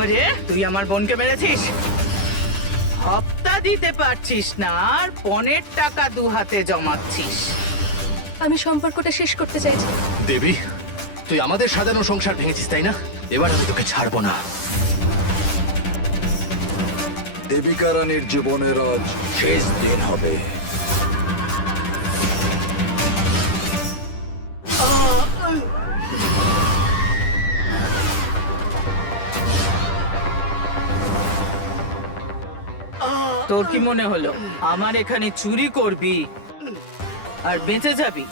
ওরে, তুই আমার বোনকে মেরেছিস? হপ্তা দিতে পারছিস না আর পনের টাকা দু হাতে জমাচ্ছিস। আমি সম্পর্কটা শেষ করতে চাইছি। দেবী, তুই আমাদের সাজানো সংসার ভেঙেছিস, তাই না? এবার আমি তোকে ছাড়বো না। দেবিকা রানীর জীবনের আজ শেষ দিন হবে। তোর কি মনে হলো আমার এখানে চুরি করবি আর বেঁচে যাবি?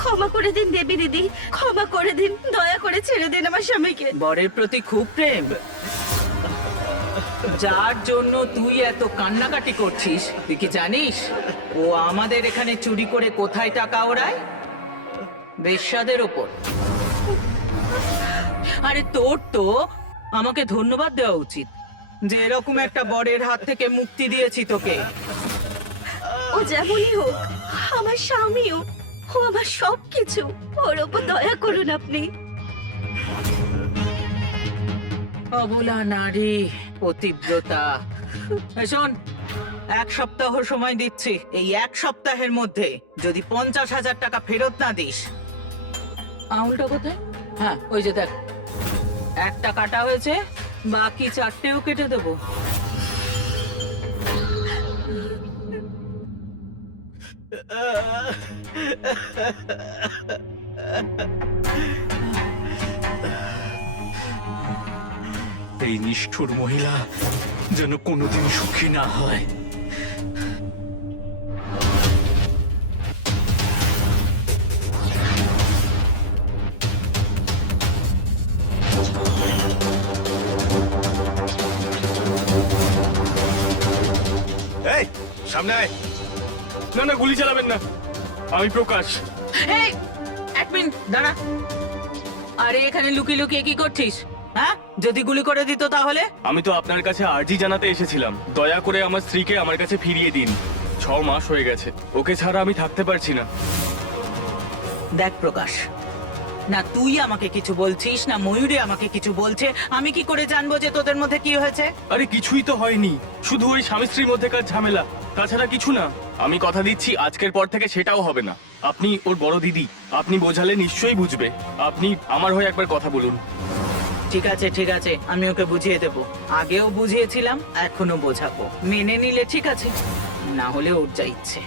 ক্ষমা করে দিন দেবী দিদি, ক্ষমা করে দিন, দয়া করে ছেড়ে দিন আমার স্বামীকে। বরের প্রতি খুব প্রেম, যার জন্য তুই এত কান্নাকাটি করছিস। তুই কি জানিস ও আমাদের এখানে চুরি করে কোথায় টাকা ওড়ায়? বেশ্যাদের ওপর। আরে তোর তো আমাকে ধন্যবাদ দেওয়া উচিত যে এরকম একটা বরের হাত থেকে মুক্তি দিয়েছি তোকে। ও যেমনই হোক আমার স্বামীও, ও আমার সবকিছু। ওর ওপর দয়া করুন আপনি। অবলা নারী, পতিব্রতা। এই শোন, 1 সপ্তাহ সময় দিচ্ছি। এই 1 সপ্তাহের মধ্যে যদি 50,000 টাকা ফেরত না দিস। আঙুলটা কোথায়? হ্যাঁ, ওই যে দেখ, একটা কাটা হয়েছে, বাকি 4টেও কেটে দেবো। এই নিষ্ঠুর মহিলা যেন কোনোদিন সুখী না হয়। এই সামনে আয়। না না, গুলি চালাবেন না, আমি প্রকাশ। এই, 1 মিনিট দাঁড়া। আরে এখানে লুকিয়ে লুকিয়ে কি করছিস? হ্যাঁ, যদি গুলি করে দিত তাহলে? আমি তো আপনার কাছে আর্জি জানাতে এসেছিলাম, দয়া করে আমার স্ত্রীকে আমার কাছে ফিরিয়ে দিন। 6 মাস হয়ে গেছে, ওকে ছাড়া আমি থাকতে পারছি না। দেখ প্রকাশ, না তুই আমাকে কিছু বলছিস না ময়ূরী আমাকে কিছু বলছে। আমি কি করে জানবো যে তোদের মধ্যে কি হয়েছে? আরে কিছুই তো হয়নি, শুধু ওই স্বামী স্ত্রীর মধ্যেকার ঝামেলা, তাছাড়া কিছু না। আমি কথা দিচ্ছি আজকের পর থেকে সেটাও হবে না। আপনি ওর বড় দিদি, আপনি বোঝালে নিশ্চয়ই বুঝবে। আপনি আমার হয়ে একবার কথা বলুন। ঠিক আছে ঠিক আছে, আমি ওকে বুঝিয়ে দেবো। আগেও বুঝিয়েছিলাম, এখনো বোঝাবো। মেনে নিলে ঠিক আছে, না হলে ওর যা ইচ্ছে।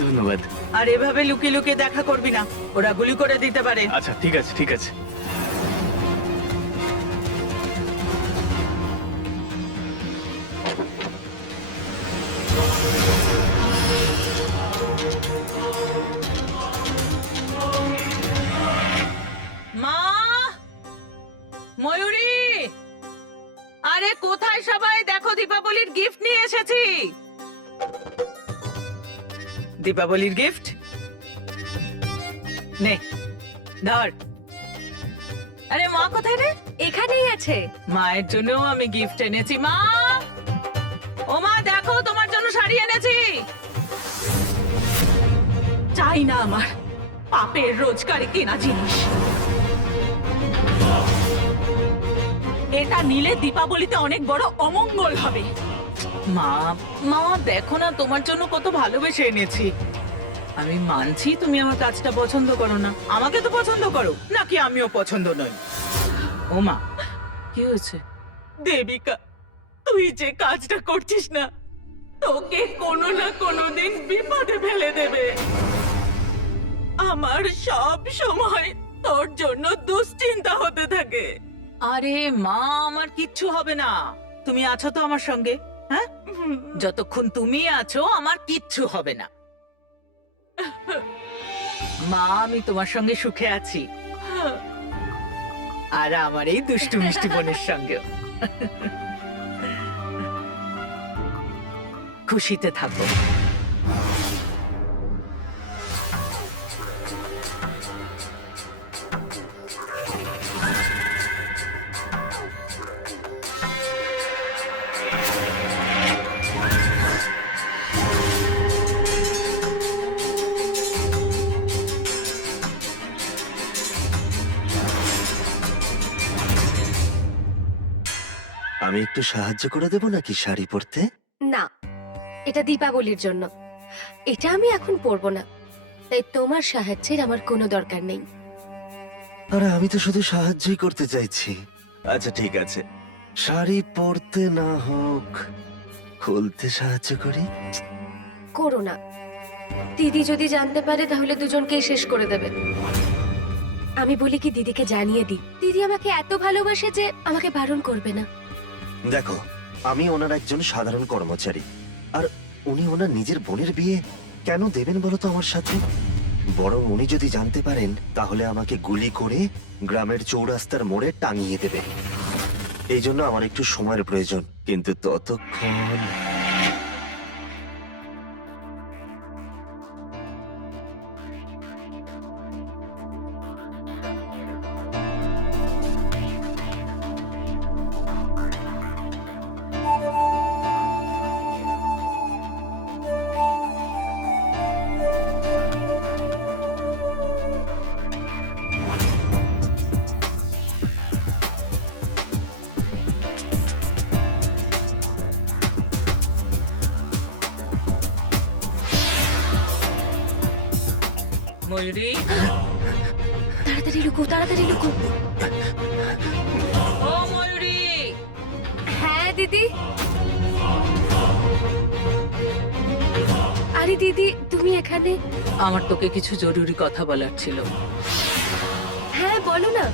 ধন্যবাদ। আর এভাবে লুকিয়ে লুকিয়ে দেখা করবি না, ওরা গুলি করে দিতে পারে। আচ্ছা ঠিক আছে ঠিক আছে। মা, ময়ূরী, আরে কোথায় সবাই? দেখো দীপাবলির গিফট নিয়ে এসেছি। দীপাবলির গিফট নে, ধর। আরে মা কোথায় রে? এখানেই আছে। মায়ের জন্যও আমি গিফট এনেছি। মা, ও মা দেখো, তোমার জন্য শাড়ি এনেছি। চাই না আমার পাপের রোজগারে কেনা জিনিস। এটা নিলে দীপাবলিতে অনেক বড় অমঙ্গল হবে। মা, মা দেখো না, তোমার জন্য কত ভালোবেসে এনেছি। আমি মানছি তুমি আমার কাজটা পছন্দ করো না, আমাকে তো পছন্দ করো নাকি আমিও পছন্দ নই। ও মা, কি হয়েছে? দেবিকা, তুই যে কাজটা করছিস না, তোকে কোনো না কোনো দিন বিপদে ফেলে দেবে। আমার সব সময় তোর জন্য দুশ্চিন্তা হতে থাকে। আরে মা, আমার কিচ্ছু হবে না, তুমি আছো তো আমার সঙ্গে। হ্যাঁ, যতক্ষণ তুমি আছো আমার কিচ্ছু হবে না। মা, আমি তোমার সঙ্গে সুখে আছি, আর আমার এই দুষ্টু মিষ্টি বোনের সঙ্গেও। খুশিতে থাকো। আমি একটু সাহায্য করে দেবো নাকি শাড়ি পরতে? না, এটা দীপাবলির জন্য। এটা আমি এখন পরবো না, তাই তোমার সাহায্যের আমার কোনো দরকার নেই। আরে আমি তো শুধু সাহায্যই করতে চাইছি। আচ্ছা ঠিক আছে, শাড়ি পরতে না হোক, খুলতে সাহায্য করি। করো না, দিদি যদি জানতে পারে তাহলে দুজনকেই শেষ করে দেবে। আমি বলি কি দিদিকে জানিয়ে দিই, দিদি আমাকে এত ভালোবাসে যে আমাকে বারণ করবে না। দেখো, আমি ওনার একজন সাধারণ কর্মচারী, আর উনি ওনার নিজের বোনের বিয়ে কেন দেবেন বলো তো আমার সাথে? বরং উনি যদি জানতে পারেন তাহলে আমাকে গুলি করে গ্রামের চৌরাস্তার মোড়ে টাঙিয়ে দেবে। এই জন্য আমার একটু সময়ের প্রয়োজন, কিন্তু ততক্ষণ ময়ূরী, তাড়াতাড়ি লুকো, তাড়াতাড়ি লুকো। ও ময়ূরী, হ্যাঁ দিদি। আরে দিদি, তুমি এখানে? আমার তোকে কিছু জরুরি কথা বলার ছিল। হ্যাঁ বলো না।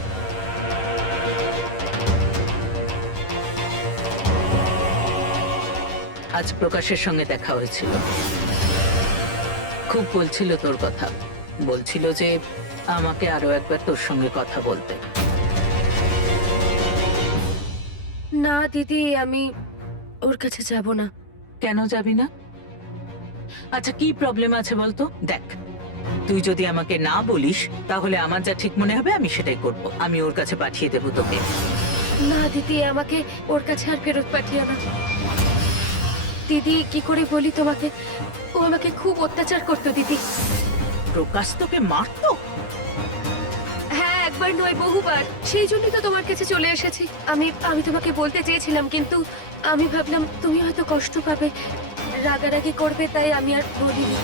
আজ প্রকাশের সঙ্গে দেখা হয়েছিল, খুব বলছিল তোর কথা। বলছিল যে আমাকে আরো একবার তোর সঙ্গে কথা বলতে। না দিদি, আমি ওর কাছে যাব না। কেন যাবি না? আচ্ছা, কি প্রবলেম আছে বলতো? দেখ, তুই যদি আমাকে না বলিস তাহলে আমার যা ঠিক মনে হবে আমি সেটাই করব। আমি ওর কাছে পাঠিয়ে দেবো তোকে। না দিদি, আমাকে ওর কাছে আর ফেরত পাঠিও না। দিদি, কি করে বলি তোমাকে, ও আমাকে খুব অত্যাচার করতো দিদি। প্রকাশ তোকে মারতো? হ্যাঁ, একবার নয় বহুবার। সেই জন্যই তো তোমার কাছে চলে এসেছি। আমি তোমাকে বলতে চেয়েছিলাম, কিন্তু আমি ভাবলাম তুমি হয়তো কষ্ট পাবে, রাগারাগি করবে, তাই আমি আর বলিনি।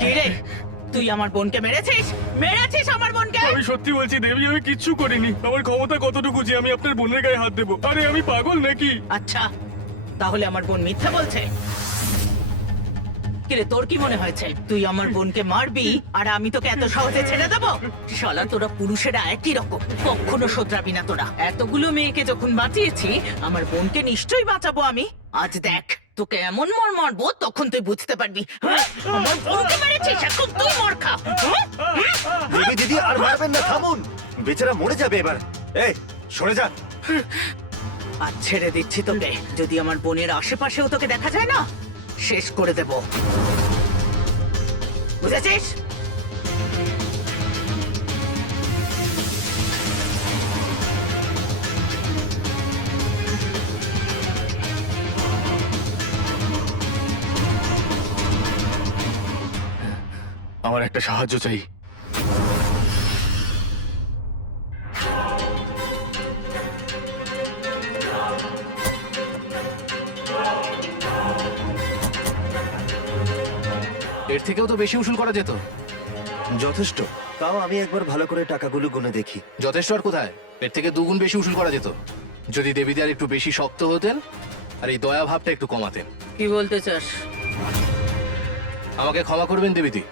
কি রে, তুই আমার বোনকে মেরেছিস? মেরেছিস আমার বোনকে? আমি সত্যি বলছি দেবী, আমি কিচ্ছু করিনি। আমার ক্ষমতা কতটুকু যে আমি আপনার বোনের গায়ে হাত দেবো? আরে আমি পাগল নাকি? আচ্ছা, তাহলে আমার বোন মিথ্যা বলছে? কিরে, তোর কি মনে হয়েছে তুই আমার বোনকে মারবি আর আমি তোকে এত সহজে ছেড়ে দেবো? শালা, তোরা পুরুষেরা একই রকম, কখনো শোধরাবি না তোরা। এতগুলো মেয়েকে যখন বাঁচিয়েছি, আমার বোনকে নিশ্চয়ই বাঁচাবো আমি। আজ দেখ, তোকে এমন মারবো তখন তুই বুঝতে পারবি। হ্যাঁ? আমার বোনকে মেরেছিস, এখন তুই মার খা। হ্যাঁ? দেবী দিদি, আর মারবেন না, থামুন। বেচারা মরে যাবে এবার। এই সরে যা। আজ ছেড়ে দিচ্ছি তোকে। যদি আমার বোনের আশেপাশেও তোকে দেখা যায় না, শেষ করে দেব, বুঝেছিস? আমার একটা সাহায্য চাই। এর থেকেও তো বেশি উসুল করা যেত। যথেষ্ট। তাও আমি একবার ভালো করে টাকাগুলো গুনে দেখি। যথেষ্ট আর কোথায়, এর থেকে দুগুণ বেশি উসুল করা যেত যদি দেবীদি আর একটু বেশি শক্ত হতেন আর এই দয়া ভাবটা একটু কমাতেন। কি বলতে চাস? আমাকে ক্ষমা করবেন দেবীদি,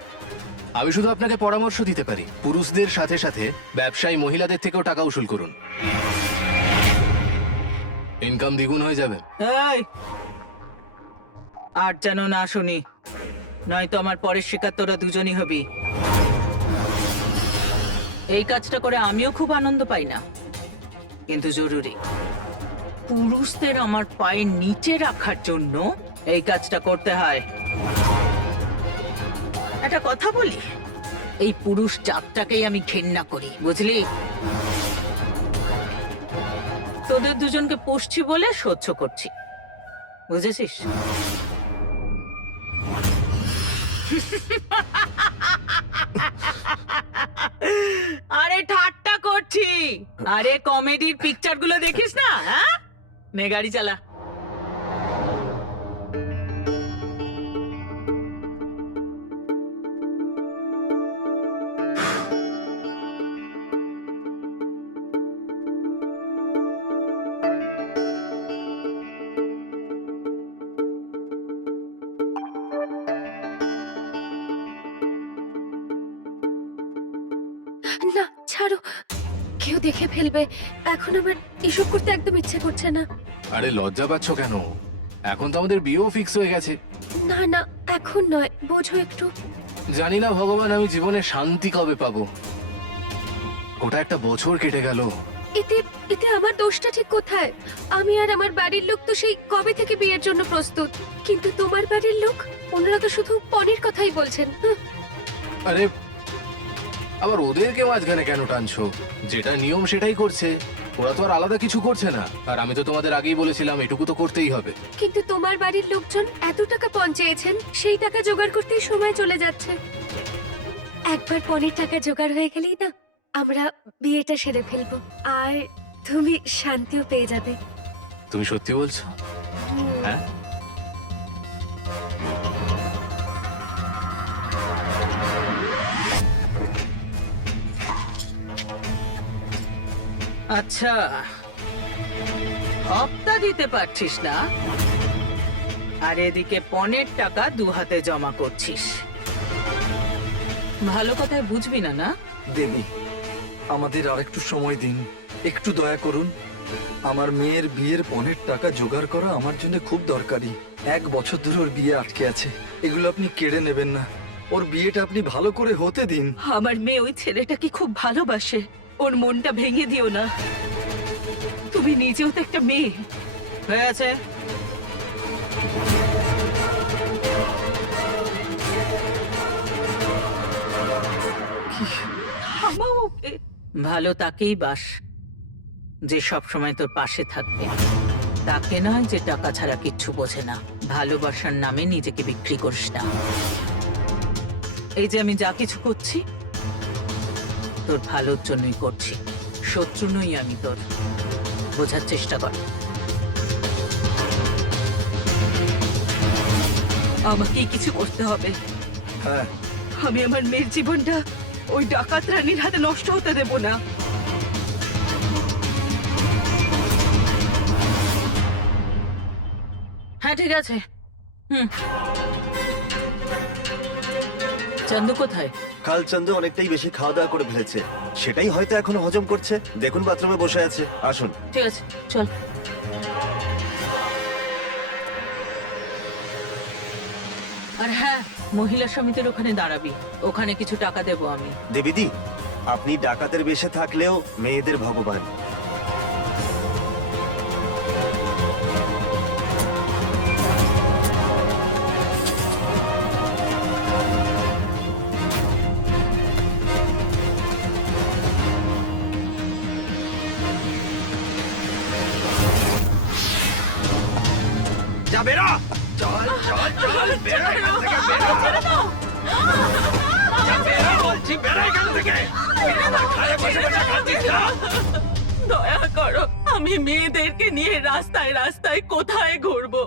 আমি শুধু আপনাকে পরামর্শ দিতে পারি, পুরুষদের সাথে সাথে ব্যবসায়ী মহিলাদের থেকেও টাকা উসুল করুন, ইনকাম দ্বিগুণ হয়ে যাবে। এই, আর যেন না শুনি, নয়তো আমার পরের শিকার তোরা দুজনই হবি। এই কাজটা করে আমিও খুব আনন্দ পাই না, কিন্তু জরুরি। পুরুষদের আমার পায়ের নিচে রাখার জন্য এই কাজটা করতে হয়। একটা কথা বলি, এই পুরুষ জাতটাকেই আমি ঘেন্না করি, বুঝলি? তোদের দুজনকে পুষছি বলে সহ্য করছি, বুঝেছিস? আরে ঠাট্টা আরে কমেডির পিকচার গুলো দেখিস না, হ্যাঁ? নে গাড়ি চালা। না ছাড়ো, কেউ দেখে ফেলবে। এখন আমার এসব করতে একদম ইচ্ছে করছে না। আরে লজ্জা পাচ্ছ কেন? এখন তো আমাদের বিয়েও ফিক্স হয়ে গেছে। না না, এখন নয়, বোঝো একটু। জানি না ভগবান আমি জীবনে শান্তি কবে পাবো। গোটা একটা বছর কেটে গেল। এতে এতে আমার দোষটা ঠিক কোথায়? আমি আর আমার বাড়ির লোক তো সেই কবে থেকে বিয়ের জন্য প্রস্তুত, কিন্তু তোমার বাড়ির লোক, ওনারা তো শুধু পনির কথাই বলছেন। আরে আবার ওদেরকে মাঝখানে কেন টানছো? যেটা নিয়ম সেটাই করছে, ওরা তো আর আলাদা কিছু করছে না। আর আমি তো তোমাদের আগেই বলেছিলাম এটুকু তো করতেই হবে। কিন্তু তোমার বাড়ির লোকজন এত টাকা পণ চেয়েছেন, সেই টাকা জোগাড় করতেই সময় চলে যাচ্ছে। একবার পনির টাকা জোগাড় হয়ে গেলেই না আমরা বিয়েটা সেরে ফেলবো, আর তুমি শান্তিও পেয়ে যাবে। তুমি সত্যি বলছো? হ্যাঁ, আচ্ছা, হপ্তা দিতে পারছিস না, আর এদিকে পনের টাকা 2 হাতে জমা করছিস। ভালো কথায় বুঝবি না, না? দেবী, আমাদের আরেকটু সময় দিন, একটু দয়া করুন। আমার মেয়ের বিয়ের পনের টাকা জোগাড় করা আমার জন্য খুব দরকারি। 1 বছর ধরে ওর বিয়ে আটকে আছে, এগুলো আপনি কেড়ে নেবেন না। ওর বিয়েটা আপনি ভালো করে হতে দিন। আমার মেয়ে ওই ছেলেটাকে খুব ভালোবাসে, ওর মনটা ভেঙে দিও না। তুমি নিজেও তো একটা মেয়ে। হয়ে আছে। থামাও ওকে। ভালো তাকেই বাস, যে সব সময় তোর পাশে থাকবে। তাকে নয় যে টাকা ছাড়া কিচ্ছু বোঝে না। ভালোবাসার নামে নিজেকে বিক্রি করিস না। এই যে আমি যা কিছু করছি তোর ভালোর জন্যই করছি, শত্রু নই আমি তোর। বোঝার চেষ্টা কর। আমাকেই কিছু করতে হবে। হ্যাঁ, আমি আমার মেয়ের জীবনটা ওই ডাকাত রানীর হাতে নষ্ট হতে দেব না। হ্যাঁ ঠিক আছে। চন্দু কোথায়? কাল চন্দ্র অনেকটাই বেশি খাওয়া দাওয়া করে ফেলেছে, সেটাই হয়তো এখনো হজম করছে। দেখুন বাথরুমে বসে আছে, আসুন। ঠিক আছে, চল। আর হ্যাঁ, মহিলা সমিতির ওখানে দাঁড়াবি, ওখানে কিছু টাকা দেবো আমি। দেবীদি, আপনি ডাকাতের বেশে থাকলেও মেয়েদের ভগবান। দয়া করো, আমি মেয়েদেরকে নিয়ে রাস্তায় রাস্তায় কোথায় ঘুরবো?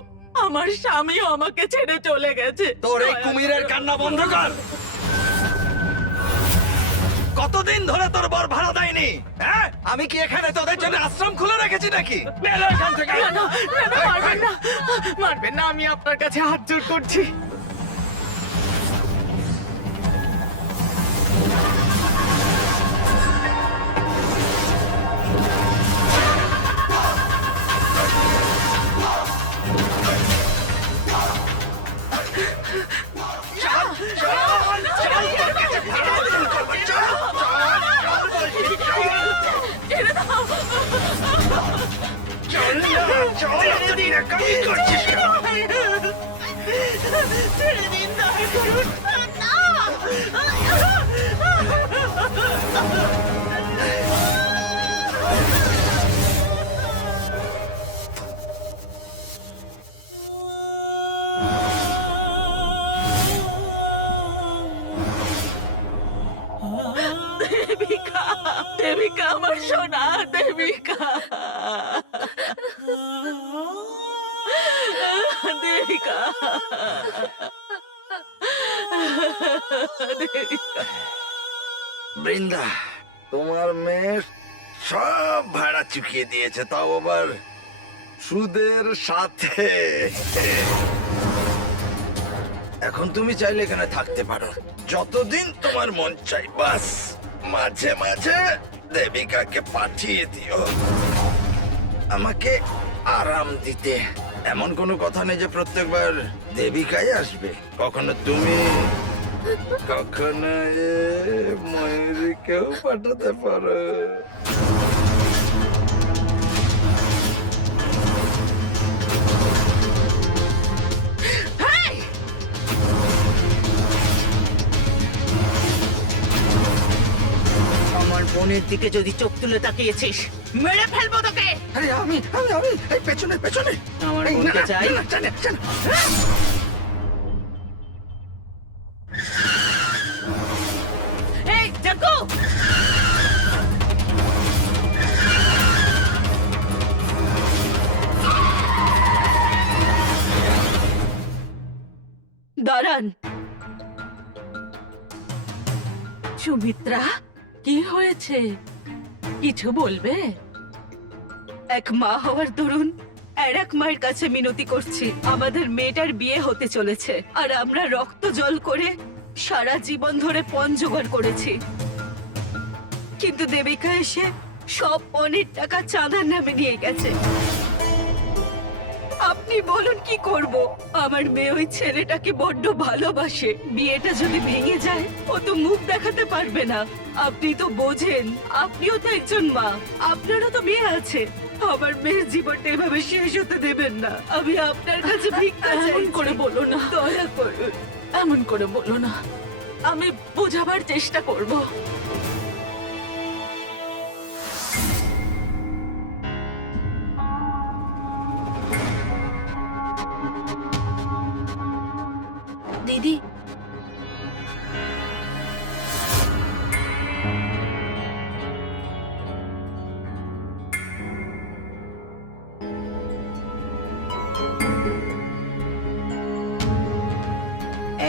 আমার স্বামীও আমাকে ছেড়ে চলে গেছে। তোর এই দয়া কুমিরের করো। কান্না বন্ধ কর। কতদিন ধরে তোর বর ভাড়া দেয়নি? হ্যাঁ, আমি কি এখানে তোদের জন্য আশ্রম খুলে রেখেছি নাকি? বেরো এখান থেকে। না, না, না, মারবেন না, মারবেন না, আমি আপনার কাছে হাত জোড় করছি। ছেড়ে দিন, দয়া করুন। দেবিকা, দেবিকা। দেবিকা, আমার সোনা দেবিকা। দেবিকা, দেবিকা। বৃন্দা, তোমার মেয়ে সব ভাড়া চুকিয়ে দিয়েছে, তাও আবার সুদের সাথে। এখন তুমি চাইলে এখানে থাকতে পারো যতদিন তোমার মন চাই, বাস মাঝে মাঝে দেবিকাকে পাঠিয়ে দিও আমাকে আরাম দিতে। এমন কোনো কথা নেই যে প্রত্যেকবার দেবিকাই আসবে, কখনো তুমি, কখনো ময়ূরীকেও পাঠাতে পারো। আমার বোনের দিকে যদি চোখ তুলে তাকিয়েছিস, মেরে ফেলবো তোকে। আরে আমি আমি আমি এই পেছনে পেছনে আমার এই, না, বোনকে না, চাই। না, জানে, জানে। এই জাগো, দাঁড়ান। সুমিত্রা, কি হয়েছে? কিছু বলবে? এক মা হওয়ার দরুন আর এক মায়ের কাছে মিনতি করছি। আমাদের মেয়েটার বিয়ে হতে চলেছে, আর আমরা রক্ত জল করে সারা জীবন ধরে পণ জোগাড় করেছি, কিন্তু দেবিকা এসে সব পণের টাকা চাঁদার নামে নিয়ে গেছে। আপনি বলুন কি করব? আমার মেয়ে ওই ছেলেটাকে বড্ড ভালোবাসে। বিয়েটা যদি ভেঙে যায়, ও তো মুখ দেখাতে পারবে না। আপনি তো বোঝেন, আপনিও তো একজন মা, আপনারও তো মেয়ে আছে। আমার মেয়ের জীবনটা এভাবে শেষ হতে দেবেন না। আমি আপনার কাছে ভিক্ষা এমন চাইছি। করে বলো না, দয়া করুন। এমন করে বলো না। আমি বোঝাবার চেষ্টা করব। দিদি,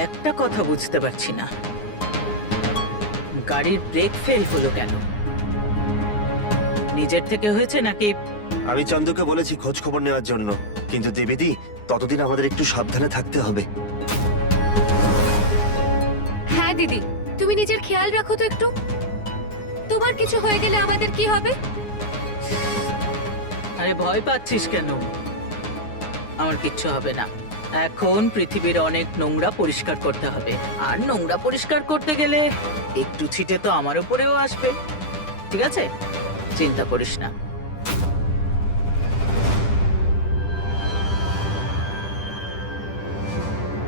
একটা কথা বুঝতে পারছি না, গাড়ির ব্রেক ফেল হলো কেন? নিজের থেকে হয়েছে নাকি? আমি চন্দুকে বলেছি খোঁজ খবর নেওয়ার জন্য, কিন্তু দেবীদি ততদিন আমাদের একটু সাবধানে থাকতে হবে। হ্যাঁ দিদি, তুমি নিজের খেয়াল রাখো তো একটু। তোমার কিছু হয়ে গেলে আমাদের কি হবে? আরে ভয় পাচ্ছিস কেন? আমার কিচ্ছু হবে না। এখন পৃথিবীর অনেক নোংরা পরিষ্কার করতে হবে, আর নোংরা পরিষ্কার করতে গেলে একটু ছিটে তো আমার উপরেও আসবে। ঠিক আছে, চিন্তা করিস না।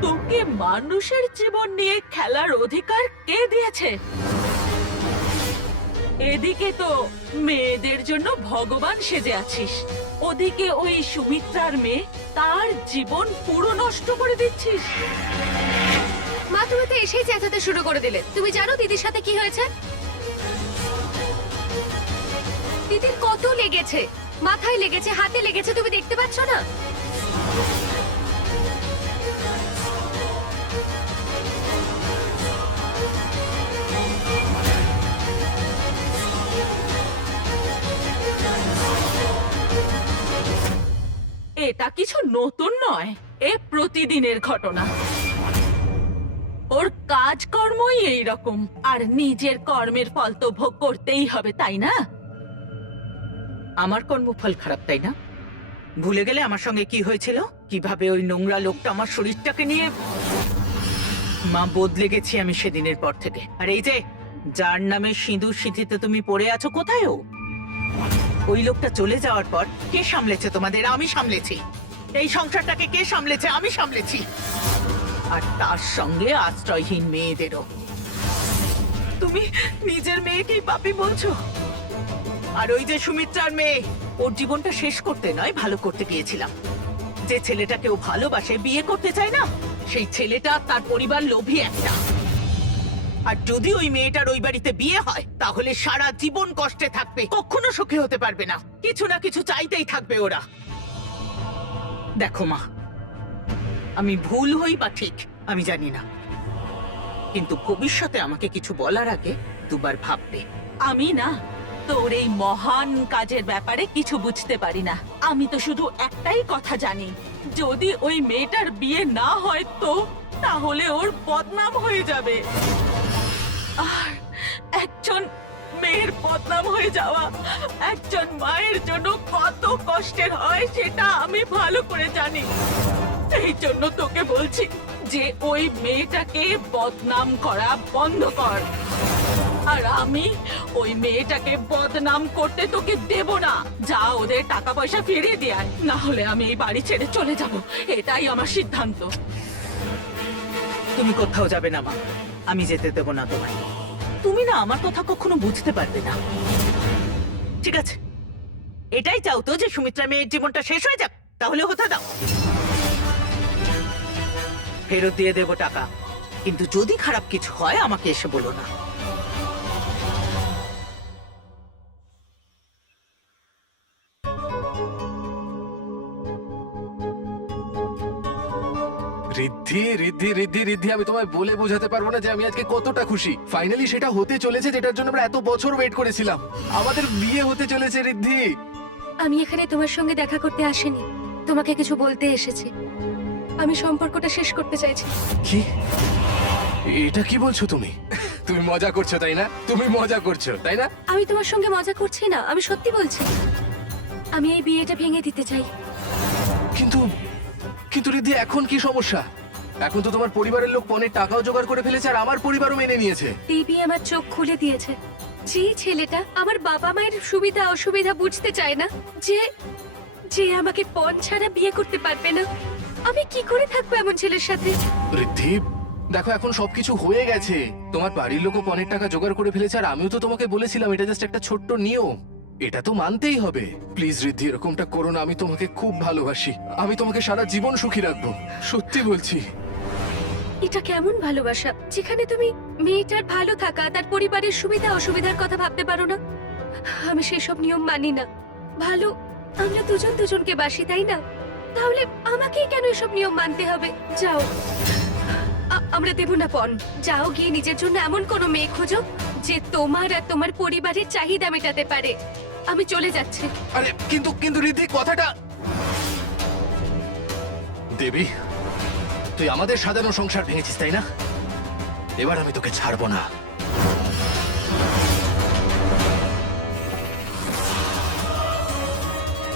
তোকে মানুষের জীবন নিয়ে খেলার অধিকার কে দিয়েছে? এদিকে তো মেয়েদের জন্য ভগবান সেজে আছিস, ওদিকে ওই সুমিত্রার মেয়ে, তার জীবন পুরো নষ্ট করে দিচ্ছিস। মা, তুমি তো এসেই চেঁচাতে শুরু করে দিলে। তুমি জানো দিদির সাথে কি হয়েছে? দিদির কত লেগেছে, মাথায় লেগেছে, হাতে লেগেছে, তুমি দেখতে পাচ্ছ না? এটা কিছু নতুন নয়, এ প্রতিদিনের ঘটনা। ওর কাজকর্মই এইরকম, আর নিজের কর্মের ফল তো ভোগ করতেই হবে, তাই না? আমার কর্মফল খারাপ, তাই না? ভুলে গেলে আমার সঙ্গে কি হয়েছিল, কিভাবে ওই নোংরা লোকটা আমার শরীরটাকে নিয়ে। মা, বদলে গেছি আমি সেদিনের পর থেকে। আর এই যে যার নামে সিঁদুর সিঁথিতে তুমি পড়ে আছো, কোথায় ও? ওই লোকটা চলে যাওয়ার পর কে সামলেছে তোমাদের? আমি সামলেছি। এই সংসারটাকে কে সামলেছে? আমি সামলেছি। আর তার সঙ্গে আশ্রয়হীন মেয়েদেরও। তুমি নিজের মেয়েকেই পাপী বলছো? আর ওই যে সুমিত্রার মেয়ে, ওর জীবনটা শেষ করতে নয়, ভালো করতে গিয়েছিলাম। যে ছেলেটাকে ও ভালোবাসে, বিয়ে করতে চায় না, সেই ছেলেটা, তার পরিবার লোভী একটা। আর যদি ওই মেয়েটার ওই বাড়িতে বিয়ে হয় তাহলে সারা জীবন কষ্টে থাকবে, কখনো সুখী হতে পারবে না। কিছু না কিছু চাইতেই থাকবে ওরা। দেখো মা, আমি ভুল হই বা ঠিক আমি জানি না, কিন্তু ভবিষ্যতে আমাকে কিছু বলার আগে দুবার ভাববে। আমি না তোর এই মহান কাজের ব্যাপারে কিছু বুঝতে পারি না। আমি তো শুধু একটাই কথা জানি, যদি ওই মেয়েটার বিয়ে না হয় তো তাহলে ওর বদনাম হয়ে যাবে। আর একজন মেয়ের বদনাম হয়ে যাওয়া একজন মায়ের জন্য কত কষ্টের হয় সেটা আমি ভালো করে জানি। এই জন্য তোকে বলছি যে ওই মেয়েটাকে বদনাম করা বন্ধ কর। আর আমি ওই মেয়েটাকে বদনাম করতে তোকে দেব না। যা ওদের টাকা পয়সা ফিরিয়ে দিয়ে আয়, না হলে আমি এই বাড়ি ছেড়ে চলে যাব। এটাই আমার সিদ্ধান্ত। তুমি কোথাও যাবে না মা, আমি যেতে দেব না তোমায়। তুমি না আমার কথা কখনো বুঝতে পারবে না। ঠিক আছে, এটাই চাও তো যে সুমিত্রা মেয়ের জীবনটা শেষ হয়ে যাক? তাহলে হতে দাও, ফেরত দিয়ে দেব টাকা। কিন্তু যদি খারাপ কিছু হয় আমাকে এসে বলো না। রিদ্ধি রিদ্ধি রিদ্ধি রিদ্ধি, আমি তোমায় বলে বোঝাতে পারবো না যে আমি আজকে কতটা খুশি। ফাইনালি সেটা হতে চলেছে যেটার জন্য আমরা এত বছর ওয়েট করেছিলাম। আমাদের বিয়ে হতে চলেছে রিদ্ধি। আমি এখানে তোমার সঙ্গে দেখা করতে আসিনি, তোমাকে কিছু বলতে এসেছি। আমি সম্পর্কটা শেষ করতে চাইছি। কি? এটা কি বলছো তুমি? তুমি মজা করছো তাই না? তুমি মজা করছো তাই না? আমি তোমার সঙ্গে মজা করছি না, আমি সত্যি বলছি। আমি এই বিয়েটা ভেঙে দিতে চাই। কিন্তু কিন্তু রিদ্ধি, এখন কি সমস্যা? এখন তো তোমার পরিবারের লোক পণের টাকাও জোগাড় করে ফেলেছে, আর আমার পরিবারও মেনে নিয়েছে। দেবী আমার চোখ খুলে দিয়েছে। যে ছেলেটা আমার বাবা মায়ের সুবিধা অসুবিধা বুঝতে চায় না, যে যে আমাকে পণ ছাড়া বিয়ে করতে পারবে না, আমি কি করে থাকবো এমন ছেলের সাথে? রিদ্ধি দেখো, এখন সবকিছু হয়ে গেছে। তোমার বাড়ির লোকও পণের টাকা জোগাড় করে ফেলেছে, আর আমিও তো তোমাকে বলেছিলাম এটা জাস্ট একটা ছোট্ট নিয়ম। এটা তো মানতেই হবে। প্লিজ রিদ্ধি, এরকমটা করো না। আমি তোমাকে খুব ভালোবাসি। আমি তোমাকে সারা জীবন সুখী রাখবো, সত্যি বলছি। এটা কেমন ভালোবাসা যেখানে তুমি মেয়েটার ভালো থাকা, তার পরিবারের সুবিধা অসুবিধার কথা ভাবতে পারো না? আমি সেসব নিয়ম মানি না। ভালো, আমরা দুজন দুজনকে বাসি, তাই না? তাহলে আমাকেই কেন এসব নিয়ম মানতে হবে? যাও, আমরা দেব না পণ। যাও, গিয়ে নিজের জন্য এমন কোনো মেয়ে খোঁজো যে তোমার আর তোমার পরিবারের চাহিদা মেটাতে পারে। আমি চলে যাচ্ছি। আরে কিন্তু কিন্তু রিদ্ধি, কথাটা। দেবী, তুই আমাদের সাজানো সংসার ভেঙেছিস তাই না? এবার আমি তোকে ছাড়বো না।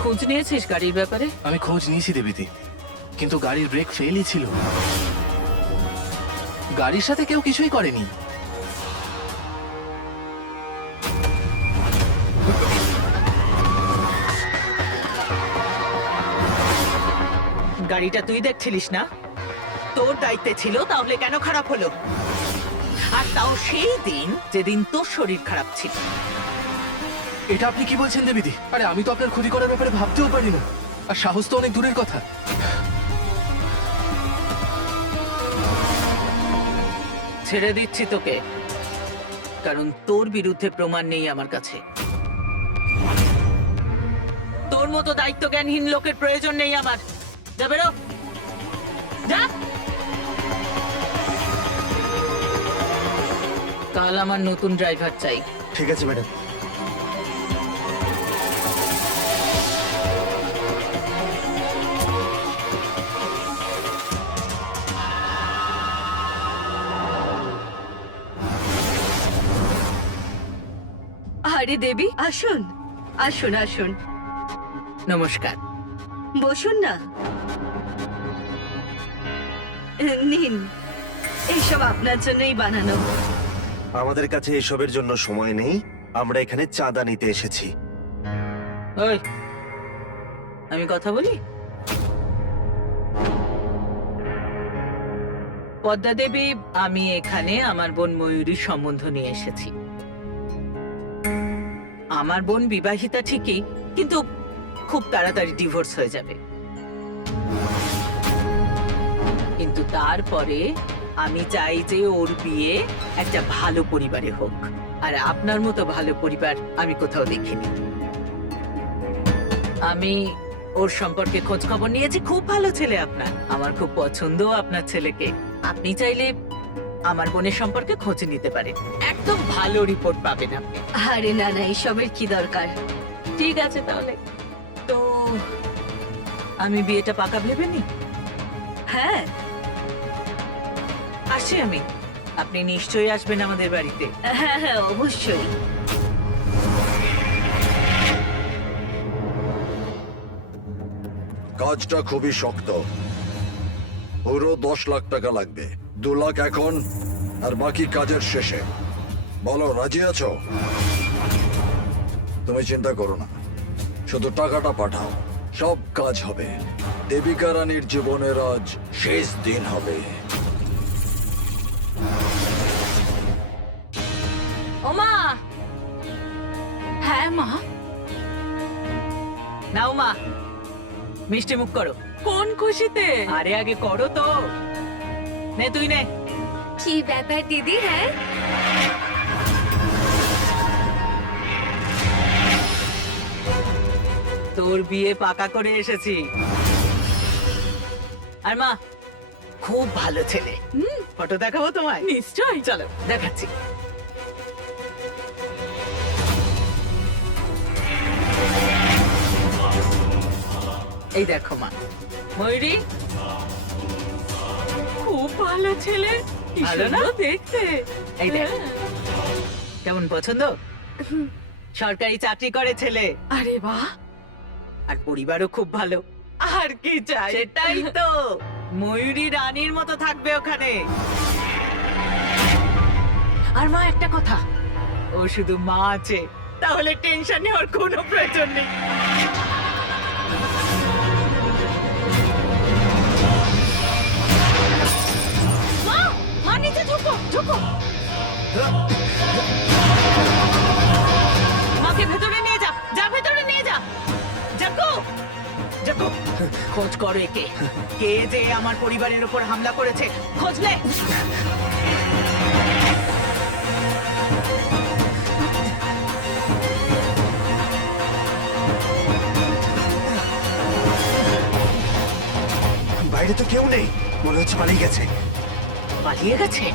খোঁজ নিয়েছিস গাড়ির ব্যাপারে? আমি খোঁজ নিয়েছি দেবীদি, কিন্তু গাড়ির ব্রেক ফেলই ছিল। গাড়ির সাথে কেউ কিছুই করেনি। গাড়িটা তুই দেখছিলিস না? তোর দায়িত্বে ছিল, তাহলে কেন খারাপ হলো? আর তাও সেই দিন যেদিন তোর শরীর খারাপ ছিল। এটা আপনি কি বলছেন দেবীদি? আরে আমি তো আপনার ক্ষতি করার ব্যাপারে ভাবতেও পারি না, আর সাহস তো অনেক দূরের কথা। ছেড়ে দিচ্ছি তোকে, কারণ তোর বিরুদ্ধে প্রমাণ নেই আমার কাছে। তোর মতো দায়িত্ব জ্ঞানহীন লোকের প্রয়োজন নেই আমার। যা বেরো, যা। কাল আমার নতুন ড্রাইভার চাই। ঠিক আছে ম্যাডাম। আরে দেবী, আসুন আসুন আসুন, নমস্কার। বসুন না। নিন, এইসব আপনার জন্যই বানানো। আমাদের কাছে এসবের জন্য সময় নেই, আমরা এখানে চাঁদা নিতে এসেছি। ওই, আমি কথা বলি। পদ্মা দেবী, আমি এখানে আমার বোন ময়ূরীর সম্বন্ধ নিয়ে এসেছি। আমার বোন বিবাহিতা ঠিকই, কিন্তু খুব তাড়াতাড়ি ডিভোর্স হয়ে যাবে। কিন্তু তারপরে আমি চাই যে ওর বিয়ে একটা ভালো পরিবারে হোক, আর আপনার মতো ভালো পরিবার আমি কোথাও দেখিনি। আমি ওর সম্পর্কে খোঁজ খবর নিয়েছি, খুব ভালো ছেলে আপনার, আমার খুব পছন্দ আপনার ছেলেকে। আপনি চাইলে আমার বোনের সম্পর্কে খোঁজ নিতে পারেন, একদম ভালো রিপোর্ট পাবেন আপনি। আরে না না, এসবের কি দরকার। ঠিক আছে তাহলে, তো আমি বিয়েটা পাকা ভেবে নি। হ্যাঁ আসি আমি, আপনি নিশ্চয়ই আসবেন আমাদের বাড়িতে। হ্যাঁ হ্যাঁ, অবশ্যই। কাজটা খুবই শক্ত, পুরো 10 লাখ টাকা লাগবে। 2 লাখ এখন আর বাকি কাজের শেষে। বলো রাজি আছো? তুমি চিন্তা করো না, শুধু টাকাটা পাঠাও, সব কাজ হবে। দেবিকা রানীর জীবনের আজ শেষ দিন হবে। ওমা, হ্যাঁ মা। নাও মা, মিষ্টি মুখ করো। কোন খুশিতে? আরে আগে করো তো। নে তুই নে। কি ব্যাপার দিদি? হ্যাঁ, তোর বিয়ে পাকা করে এসেছি। আর মা, খুব ভালো ছেলে। ফটো দেখাবো তোমায়? নিশ্চয়ই, চলো দেখাচ্ছি। এই দেখো মা, ময়ূরী খুব ভালো ছেলে, ভালো না দেখতে? এই দেখ, কেমন পছন্দ? সরকারি চাকরি করে ছেলে। আরে বাহ, আর পরিবারও খুব ভালো। আর কি চাই? সেটাই তো, ময়ূরী রানীর মতো থাকবে ওখানে। আর মা একটা কথা, ও শুধু মা আছে, তাহলে টেনশন নেওয়ার কোনো প্রয়োজন নেই। মা, মা নিচে ঝুঁকো, ঝুঁকো। মাকে ভেতরে নিয়ে যা, যা ভেতরে নিয়ে যা। যাকো, যাকো, খোঁজ করো একে। কে যে আমার পরিবারের উপর হামলা করেছে, খোঁজ নে। বাইরে তো কেউ নেই, মনে হচ্ছে পালিয়ে গেছে। পালিয়ে গেছে?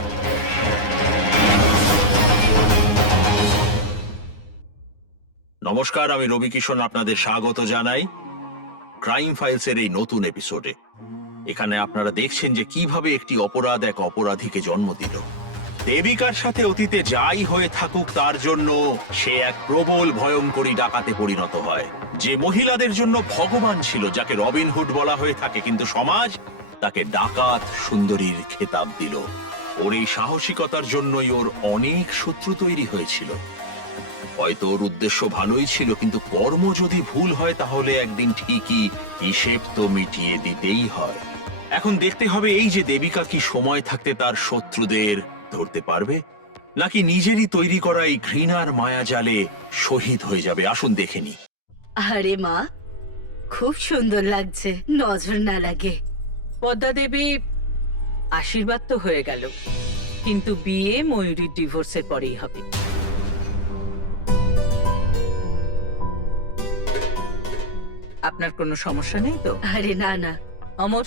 নমস্কার, আমি রবি কিষণ আপনাদের স্বাগত জানাই ক্রাইম ফাইলসের এই নতুন এপিসোডে। এখানে আপনারা দেখছেন যে কিভাবে একটি অপরাধ এক অপরাধীকে জন্ম দিল। দেবিকার সাথে অতীতে যাই হয়ে থাকুক, তার জন্য সে এক প্রবল ভয়ঙ্করী ডাকাতে পরিণত হয়, যে মহিলাদের জন্য ভগবান ছিল, যাকে রবিনহুড বলা হয়ে থাকে, কিন্তু সমাজ তাকে ডাকাত সুন্দরীর খেতাব দিল। ওর এই সাহসিকতার জন্যই ওর অনেক শত্রু তৈরি হয়েছিল। হয়তো ওর উদ্দেশ্য ভালোই ছিল, কিন্তু কর্ম যদি ভুল হয় তাহলে একদিন ঠিকই হিসেব তো মিটিয়ে দিতেই হয়। এখন দেখতে হবে এই যে দেবিকা কি সময় থাকতে তার শত্রুদের ধরতে পারবে, নাকি নিজেরই তৈরি করা এই ঘৃণার মায়াজালে শহীদ হয়ে যাবে। আসুন দেখে নি। আরে মা, খুব সুন্দর লাগছে, নজর না লাগে। পদ্মা দেবী, আশীর্বাদ তো হয়ে গেল, কিন্তু বিয়ে ময়ূরীর ডিভোর্সের পরেই হবে। আপনার কোনো সমস্যা নেই তো? আরে না না। অমর,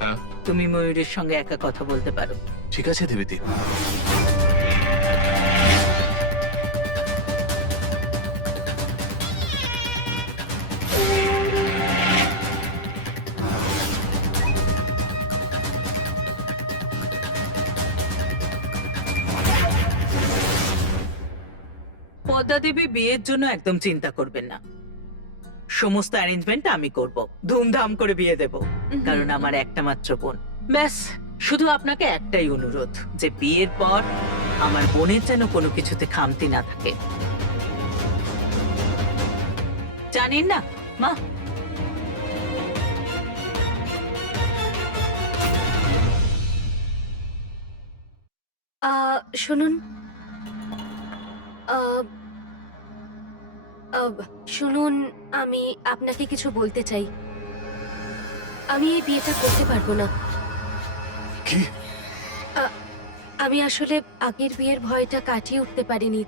হ্যাঁ? তুমি ময়ূরের সঙ্গে একা কথা বলতে পারো। ঠিক আছে দেবীদি। পদ্মা দেবী, বিয়ের জন্য একদম চিন্তা করবেন না, সমস্ত অ্যারেঞ্জমেন্ট আমি করব, ধুমধাম করে বিয়ে দেব, কারণ আমার একটা মাত্র বোন। ব্যাস, শুধু আপনাকে একটাই অনুরোধ, যে বিয়ের পর আমার বোনের যেন কোনো কিছুতে খামতি না থাকে। জানেন না মা, শুনুন, শুনুন, আমি আপনাকে কিছু বলতে চাই। আমি এই বিয়েটা করতে পারবো না। কি? আমি আসলে আগের বিয়ের ভয়টা কাটিয়ে উঠতে পারিনি,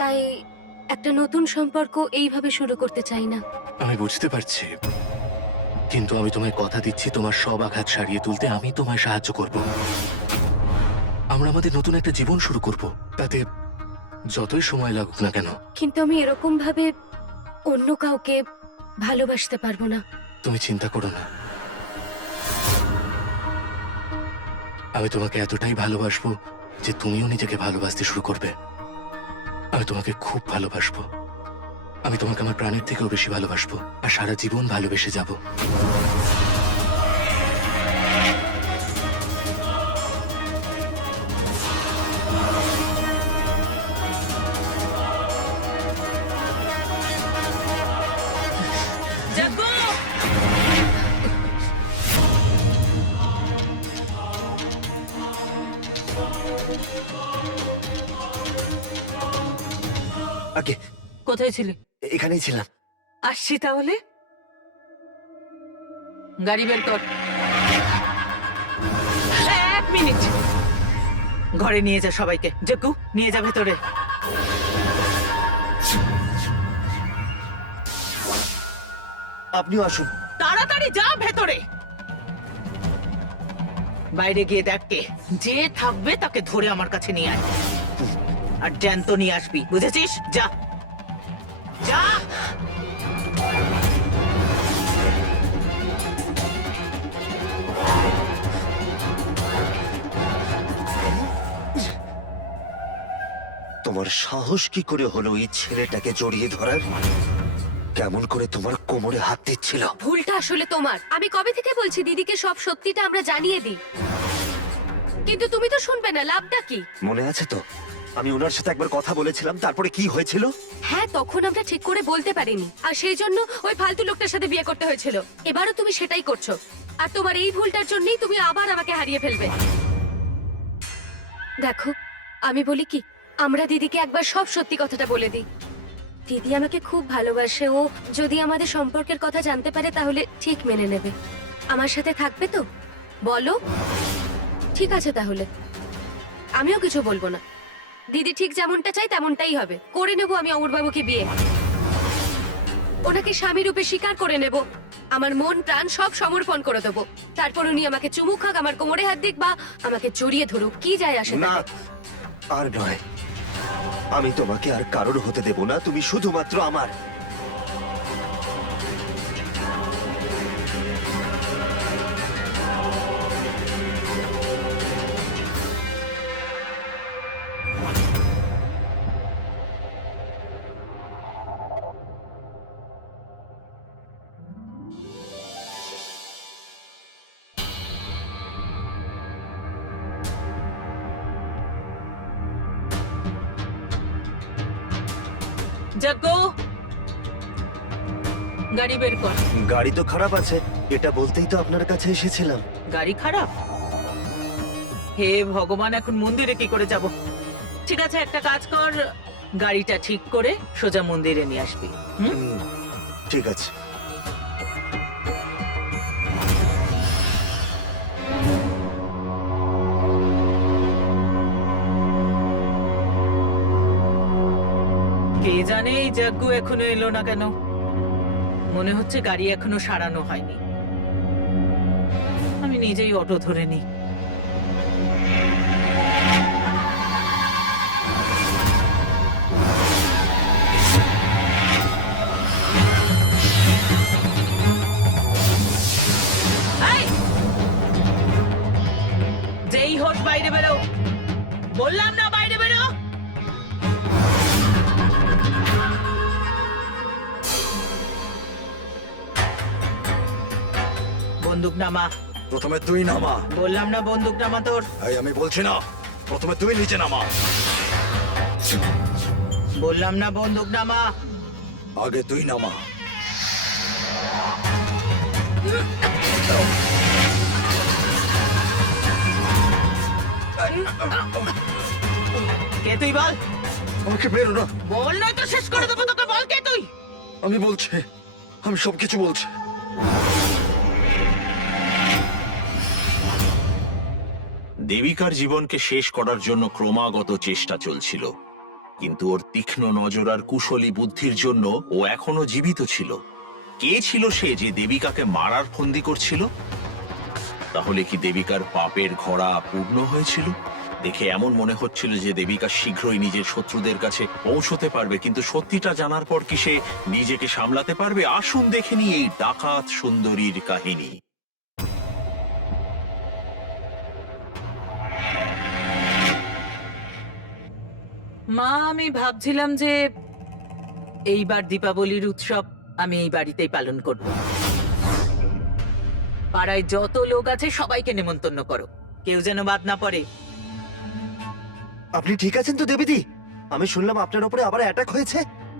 তাই একটা নতুন সম্পর্ক এইভাবে শুরু করতে চাই না। আমি বুঝতে পারছি, কিন্তু আমি তোমায় কথা দিচ্ছি তোমার সব আঘাত সারিয়ে তুলতে আমি তোমায় সাহায্য করব। আমরা আমাদের নতুন একটা জীবন শুরু করব, তাতে যতই সময় লাগুক না কেন। কিন্তু আমি এরকম ভাবে অন্য কাউকে ভালোবাসতে পারবো না। তুমি চিন্তা করো না, আমি তোমাকে এতটাই ভালোবাসবো যে তুমিও নিজেকে ভালোবাসতে শুরু করবে। আমি তোমাকে খুব ভালোবাসবো, আমি তোমাকে আমার প্রাণের থেকেও বেশি ভালোবাসবো, আর সারা জীবন ভালোবেসে যাব। যজ্ঞ! আগে কোথায় ছিলি? এখানেই ছিলাম। আসছি তাহলে। গাড়ি বের কর। 1 মিনিট। ঘরে নিয়ে যা সবাইকে। যজ্ঞ, নিয়ে যা ভেতরে। আপনিও আসুন। তাড়াতাড়ি যা ভেতরে। বাইরে গিয়ে দেখ কে যে থাকবে তাকে ধরে আমার কাছে নিয়ে আয়, আর জ্যান্ত নিয়ে আসবি, বুঝেছিস? যা যা। তোমার সাহস কি করে হলো এই ছেলেটাকে জড়িয়ে ধরার? কেমন করে তোমার কোমরে হাত দিচ্ছিল? ভুলটা আসলে তোমার। আমি কবে থেকে বলছি দিদিকে সব সত্যিটা আমরা জানিয়ে দিই, কিন্তু তুমি তো শুনবে না। লাভটা কি? মনে আছে তো আমি ওনার সাথে একবার কথা বলেছিলাম, তারপরে কি হয়েছিল? হ্যাঁ, তখন আমরা ঠিক করে বলতে পারিনি, আর সেই জন্য ওই ফালতু লোকটার সাথে বিয়ে করতে হয়েছিল। এবারও তুমি সেটাই করছো, আর তোমার এই ভুলটার জন্যই তুমি আবার আমাকে হারিয়ে ফেলবে। দেখো, আমি বলি কি, আমরা দিদিকে একবার সব সত্যি কথাটা বলে দিই। দিদি আমাকে খুব ভালোবাসে, ও যদি আমাদের সম্পর্কের কথা জানতে পারে তাহলে ঠিক মেনে নেবে। আমার সাথে থাকবে তো? বলো। ঠিক আছে, তাহলে আমিও কিছু বলবো না। দিদি ঠিক যেমনটা চাই তেমনটাই হবে। করে নেব আমি অমরবাবুকে বিয়ে, ওনাকে স্বামী রূপে স্বীকার করে নেব, আমার মন প্রাণ সব সমর্পণ করে দেবো। তারপর উনি আমাকে চুমু খাক, আমার কোমরে হাত দিক, বা আমাকে জড়িয়ে ধরুক, কি যায় আসে না, তাতে? আর নয়। আমি তোমাকে আর কারোর হতে দেব না, তুমি শুধুমাত্র আমার। যজ্ঞ, গাড়ি বের কর। গাড়ি তো খারাপ আছে, এটা বলতেই তো আপনার কাছে এসেছিলাম। গাড়ি খারাপ? হে ভগবান, এখন মন্দিরে কি করে যাব? ঠিক আছে, একটা কাজ কর, গাড়িটা ঠিক করে সোজা মন্দিরে নিয়ে আসবি। ঠিক আছে। কে জানে এই যজ্ঞ এখনো এলো না কেন? মনে হচ্ছে গাড়ি এখনো সারানো হয়নি। আমি নিজেই অটো ধরে নিই। এই! যেই হোস বাইরে বেরো, বললাম না বাইরে বেরো। বন্দুক নামা। প্রথমে তুই নামা। বললাম না বন্দুক নামা তোর। এই আমি বলছি না, প্রথমে তুই নিচে নামা। বললাম না বন্দুক নামা। আগে তুই নামা। কে তুই বল? আমাকে বেরো না। বল, নয় তো শেষ করে দেবো তোকে। বল কে তুই? আমি বলছি, আমি সবকিছু বলছি। দেবিকার জীবনকে শেষ করার জন্য ক্রমাগত চেষ্টা চলছিল, কিন্তু ওর তীক্ষ্ণ নজর আর কুশলী বুদ্ধির জন্য ও এখনো জীবিত ছিল। কে ছিল সে যে দেবিকাকে মারার ফন্দি করছিল? তাহলে কি দেবিকার পাপের ঘোড়া পূর্ণ হয়েছিল? দেখে এমন মনে হচ্ছিল যে দেবিকা শীঘ্রই নিজের শত্রুদের কাছে পৌঁছতে পারবে, কিন্তু সত্যিটা জানার পর কি সে নিজেকে সামলাতে পারবে? আসুন দেখে নি এই ডাকাত সুন্দরীর কাহিনী। মা, আমি ভাবছিলাম যে এইবার দীপাবলির উৎসব আমি এই বাড়িতেই পালন করব। পাড়ায় যত লোক আছে সবাইকে নেমন্তন্ন করো, কেউ যেন বাদ না পড়ে। আপনি ঠিক আছেন তো দেবীদি? আমি শুনলাম আপনার উপরে আবার অ্যাটাক হয়েছে।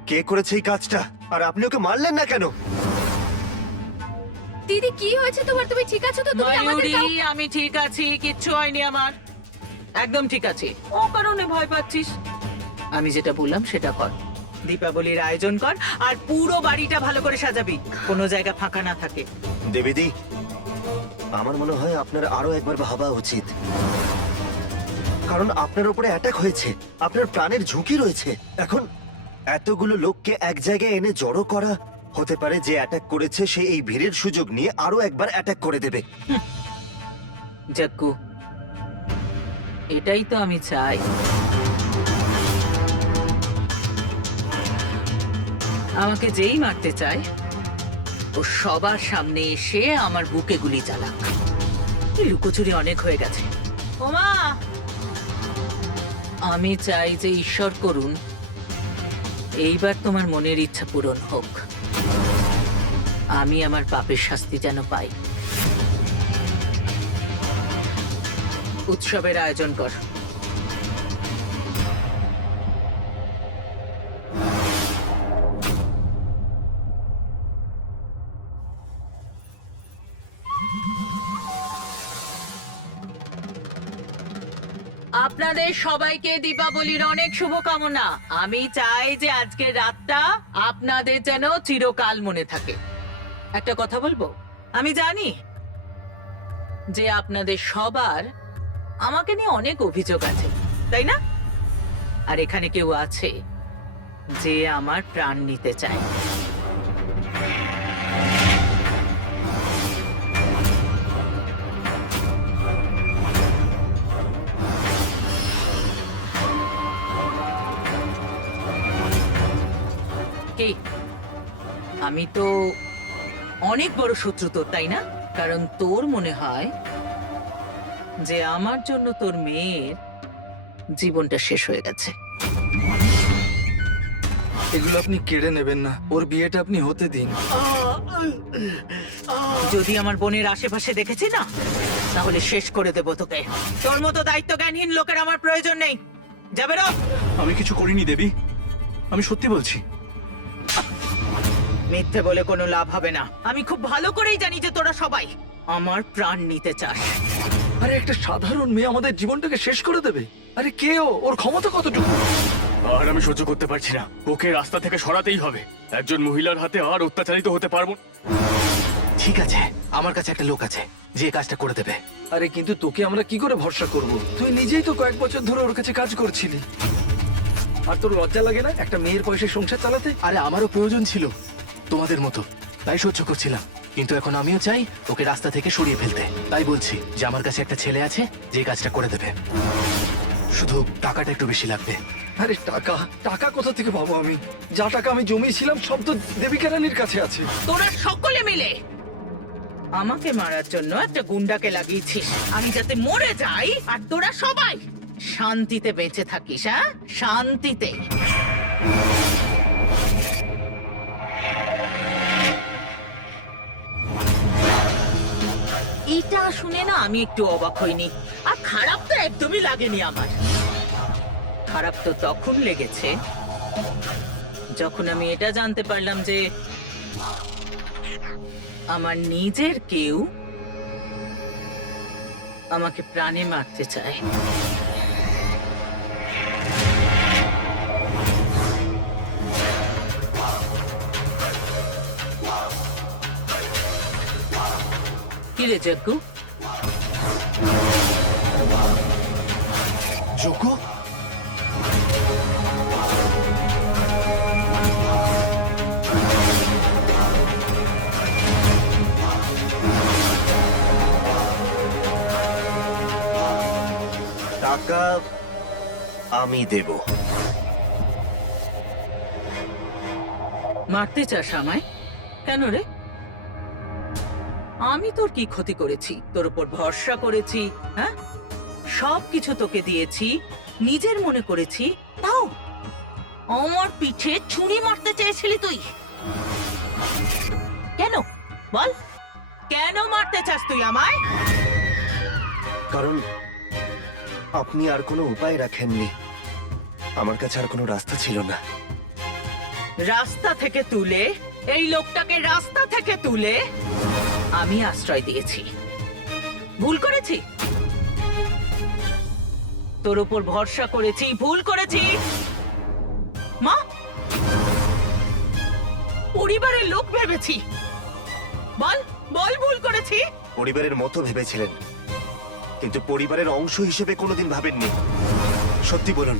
কে করেছে এই কাজটা? আর আপনি ওকে মারলেন না কেন? দিদি কি হয়েছে তোমার? তুমি ঠিক আছো তো? তুমি আমাদের ময়ূরী, আমি ঠিক আছি, কিচ্ছু হয়নি আমার, একদম ঠিক আছে। ও কারণে ভয় পাচ্ছিস? আমি যেটা বললাম সেটা কর, দীপাবলির আয়োজন কর আর পুরো বাড়িটা ভালো করে সাজাবি, কোনো জায়গা ফাঁকা না থাকে। দেবীদি, আমার মনে হয় আপনার আরো একবার ভাবা উচিত, কারণ আপনার উপরে অ্যাটাক হয়েছে, আপনার প্রাণের ঝুঁকি রয়েছে। এখন এতগুলো লোককে এক জায়গায় এনে জড়ো করা, হতে পারে যে অ্যাটাক করেছে সে এই ভিড়ের সুযোগ নিয়ে আরো একবার অ্যাটাক করে দেবে। জাক্কু, এটাই তো আমি চাই। আমাকে যেই মারতে চায় ও সবার সামনে এসে আমার বুকে গুলি চালাক। এই লুকোচুরি অনেক হয়ে গেছে। ওমা, আমি চাই যে ঈশ্বর করুন এইবার তোমার মনের ইচ্ছা পূরণ হোক, আমি আমার পাপের শাস্তি যেন পাই। উৎসবের আয়োজন কর। আপনাদের সবাইকে দীপাবলির অনেক শুভকামনা। আমি চাই যে আজকের রাতটা আপনাদের যেন চিরকাল মনে থাকে। একটা কথা বলবো, আমি জানি যে আপনাদের সবার আমাকে নিয়ে অনেক অভিযোগ আছে, তাই না? আর এখানে কেউ আছে যে আমার প্রাণ নিতে চায়। কে? আমি তো অনেক বড় শত্রু তোর, তাই না? কারণ তোর মনে হয় যে আমার জন্য তোর মেয়ের জীবনটা শেষ হয়ে গেছে। এগুলো আপনি কেড়ে নেবেন না, ওর বিয়েটা আপনি হতে দিন। যদি আমার বোনের আশেপাশে দেখেছি না, তাহলে শেষ করে দেবো তোকে। তোর মতো দায়িত্ব জ্ঞানহীন লোকের আমার প্রয়োজন নেই। যাবে রো। আমি কিছু করিনি দেবী, আমি সত্যি বলছি। মিথ্যে বলে কোনো লাভ হবে না। আমি খুব ভালো করেই জানি যে তোরা সবাই আমার প্রাণ নিতে চাস। আরে একটা সাধারণ মেয়ে আমাদের জীবনটাকে শেষ করে দেবে? আরে কে ও? ওর ক্ষমতা কতটুকু? আর আমি সহ্য করতে পারছি না, ওকে রাস্তা থেকে সরাতেই হবে। একজন মহিলার হাতে আর অত্যাচারিত হতে পারবো না। ঠিক আছে, আমার কাছে একটা লোক আছে যে কাজটা করে দেবে। আরে কিন্তু তোকে আমরা কি করে ভরসা করব? তুই নিজেই তো কয়েক বছর ধরে ওর কাছে কাজ করছিলি। আর তোর লজ্জা লাগে না একটা মেয়ের পয়সায় সংসার চালাতে? আরে আমারও প্রয়োজন ছিল তোমাদের মতো, তাই সহ্য করছিলাম। কিন্তু এখন আমিও চাই ওকে রাস্তা থেকে সরিয়ে ফেলতে। তাই বলছি যে আমার কাছে একটা ছেলে আছে যে কাজটা করে দেবে, শুধু টাকাটা একটু বেশি লাগবে। আরে টাকা টাকা কোথা থেকে পাবো আমি? যা টাকা আমি জমিয়েছিলাম সব তো দেবিকা রানীর কাছে আছে। তোরা সকলে মিলে আমাকে মারার জন্য একটা গুন্ডাকে লাগিয়েছিস। আমি যাতে মরে যাই আর তোরা সবাই শান্তিতে বেঁচে থাকিস। হ্যাঁ, শান্তিতে। এটা শুনে না আমি একটু অবাক হইনি, আর খারাপ তো একদমই লাগেনি আমার। খারাপ তো তখন লেগেছে যখন আমি এটা জানতে পারলাম যে আমার নিজের কেউ আমাকে প্রাণে মারতে চায়। কি রে জগ্গু? যোগ্য? টাকা আমি দেব। মারতে চাস আমায়? কেন রে? আমি তোর কি ক্ষতি করেছি? তোর উপর ভরসা করেছি, হ্যাঁ? সব কিছু তোকে দিয়েছি, নিজের মনে করেছি, তাও আমার পিঠে ছুরি মারতে চেয়েছিলি তুই? কেন বল, কেন মারতে চাস তুই আমায়? কারণ আপনি আর কোনো উপায় রাখেননি, আমার কাছে আর কোনো রাস্তা ছিল না। রাস্তা থেকে তুলে, এই লোকটাকে রাস্তা থেকে তুলে আমি আশ্রয় দিয়েছি। ভুল করেছি? তোর উপর ভরসা করেছি, ভুল করেছি? মা, পরিবারের লোক ভেবেছি। বল বল, ভুল করেছি? পরিবারের মতো ভেবেছিলেন, কিন্তু পরিবারের অংশ হিসেবে কোনোদিন ভাবেননি। সত্যি বলুন,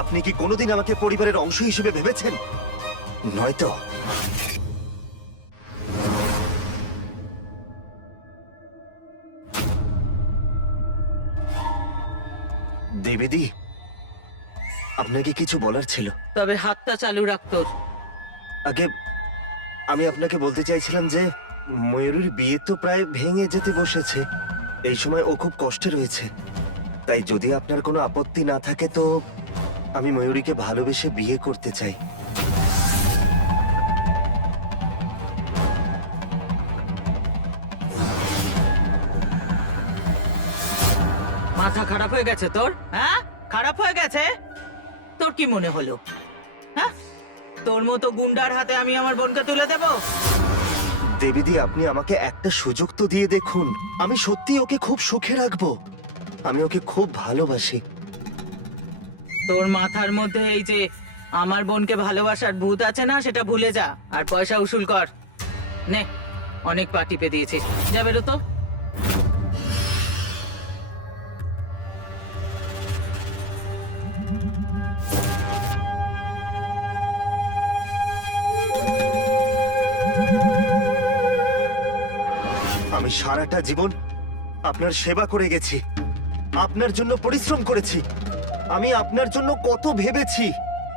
আপনি কি কোনোদিন আমাকে পরিবারের অংশ হিসেবে ভেবেছেন? নয়তো? দেবেদি, আপনাকে কিছু বলার ছিল। তবে হাতটা চালু রাখ তোর। আগে আমি আপনাকে বলতে চাইছিলাম যে ময়ূরীর বিয়ে তো প্রায় ভেঙে যেতে বসেছে। এই সময় ও খুব কষ্টে রয়েছে, তাই যদি আপনার কোনো আপত্তি না থাকে তো আমি ময়ূরীকে ভালোবেসে বিয়ে করতে চাই। মাথা খারাপ হয়ে গেছে তোর? হ্যাঁ, খারাপ হয়ে গেছে? তোর কি মনে হলো, হ্যাঁ? তোর মতো গুন্ডার হাতে আমি আমার বোনকে তুলে দেব? দেবীদি, আপনি আমাকে একটা সুযোগ তো দিয়ে দেখুন। আমি সত্যি ওকে খুব সুখে রাখবো। আমি ওকে খুব ভালোবাসি। তোর মাথার মধ্যে এই যে আমার বোনকে ভালোবাসার ভূত আছে না, সেটা ভুলে যা আর পয়সা উসুল কর। নে, অনেক পা টিপে দিয়েছিস, যা বেরো তো। আমি সারাটা জীবন আপনার সেবা করে গেছি, আপনার জন্য পরিশ্রম করেছি, আমি আপনার জন্য কত ভেবেছি,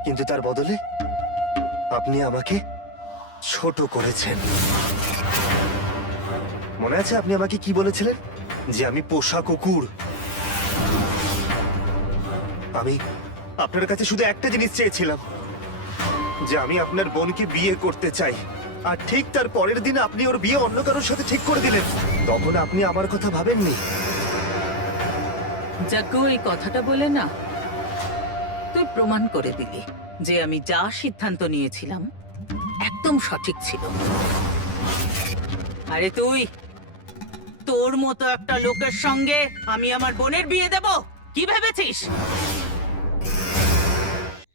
কিন্তু তার বদলে আপনি আমাকে ছোট করেছেন। মনে আছে আপনি আমাকে কি বলেছিলেন? যে আমি পোষা কুকুর। আমি আপনার কাছে শুধু একটা জিনিস চেয়েছিলাম, যে আমি আপনার বোনকে বিয়ে করতে চাই। আর ঠিক তার পরের দিন আপনি ওর বিয়ে অন্য কারোর সাথে ঠিক করে দিলেন। তখন আপনি আমার কথা ভাবেননি। যাকে এই কথাটা বলে না, তুই প্রমাণ করে দিলি যে আমি যা সিদ্ধান্ত নিয়েছিলাম একদম সঠিক ছিল। আরে তুই, তোর মতো একটা লোকের সঙ্গে আমি আমার বোনের বিয়ে দেব? কি ভেবেছিস?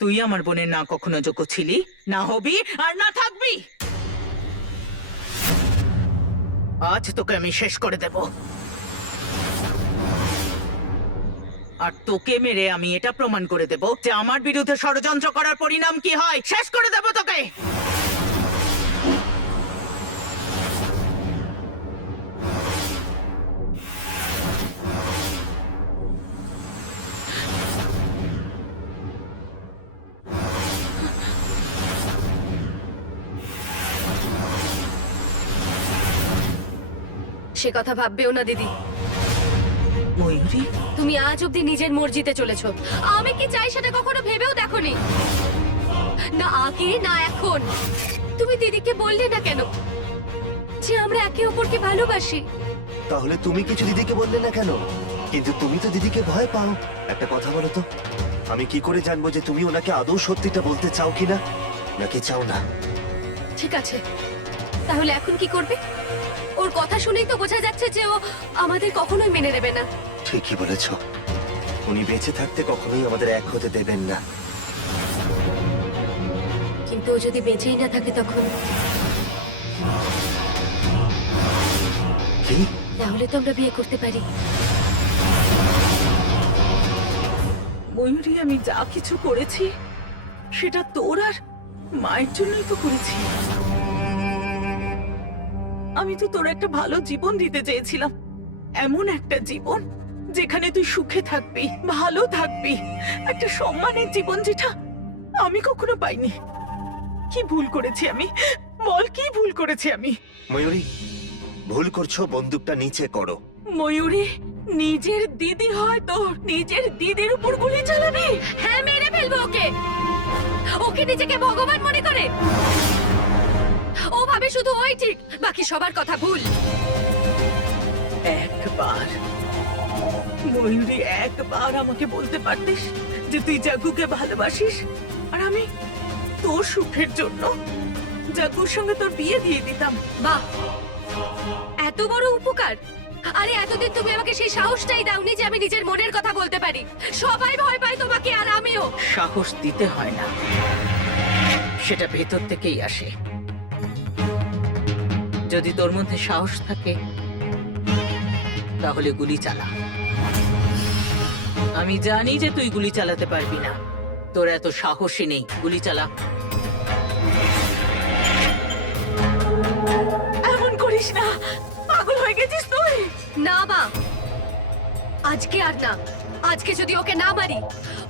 তুই আমার বোনের না কখনো যোগ্য ছিলি, না হবি, আর না থাকবি। আজ তোকে আমি শেষ করে দেব। আর তোকে মেরে আমি এটা প্রমাণ করে দেব যে আমার বিরুদ্ধে ষড়যন্ত্র করার পরিণাম কি হয়। শেষ করে দেব তোকে। সে কথা ভাববেও না দিদি। ময়ূরী, তুমি আজ অব্দি নিজের মর্জিতে চলেছো। আমি কি চাই সেটা কখনো ভেবেও দেখোনি, না আগে না এখন। তুমি দিদিকে বললে না কেন যে আমরা একে অপরকে ভালোবাসি? তাহলে তুমি কিছু দিদিকে বললে না কেন? কিন্তু তুমি তো দিদিকে ভয় পাও। একটা কথা বলো তো, আমি কি করে জানবো যে তুমি ওনাকে আদৌ সত্যিটা বলতে চাও কিনা, নাকি চাও না? ঠিক আছে, তাহলে এখন কি করবে? ওর কথা শুনেই তো বোঝা যাচ্ছে যে ও আমাদের কখনোই মেনে নেবে না। ঠিকই বলেছ, উনি বেঁচে থাকতে কখনোই আমাদের এক হতে দেবেন না। কিন্তু ও যদি বেঁচেই না থাকে তখন? কি? তাহলে তো আমরা বিয়ে করতে পারি। ময়ূরী, আমি যা কিছু করেছি সেটা তোর আর মায়ের জন্যই তো করেছি। আমি তো তোর একটা ভালো জীবন দিতে চেয়েছিলাম, এমন একটা জীবন যেখানে তুই সুখে থাকবি, ভালো থাকবি, একটা সম্মানের জীবন যেটা আমি কখনো পাইনি। কি ভুল করেছি আমি? বল, কি ভুল করেছি আমি? ময়ূরী, ভুল করছো, বন্দুকটা নিচে করো। ময়ূরী, নিজের দিদি হয় তোর, নিজের দিদির উপর গুলি চালাবি? হ্যাঁ, মেরে ফেলবো ওকে। ওকে নিজেকে ভগবান মনে করে। ও ভাবে শুধু ওই ঠিক, বাকি সবার কথা ভুল। একবার ময়ূরী, একবার আমাকে বলতে পারতিস যে তুই জাগুকে ভালোবাসিস, আর আমি তোর সুখের জন্য জাগুর সঙ্গে তোর বিয়ে দিয়ে দিতাম। বাহ, এত বড় উপকার! আরে এতদিন তুমি আমাকে সেই সাহসটাই দাওনি যে আমি নিজের মনের কথা বলতে পারি। সবাই ভয় পায় তোমাকে, আর আমিও। সাহস দিতে হয় না, সেটা ভেতর থেকেই আসে। যদি তোর মধ্যে সাহস থাকে তাহলে গুলি চালা। আমি জানি যে তুই গুলি চালাতে পারবি না, তোর এত সাহসই নেই। গুলি চালা। এমন করিস না, পাগল হয়ে গেছিস তুই। না মা, আজকে আর না। আজকে যদি ওকে না মারি,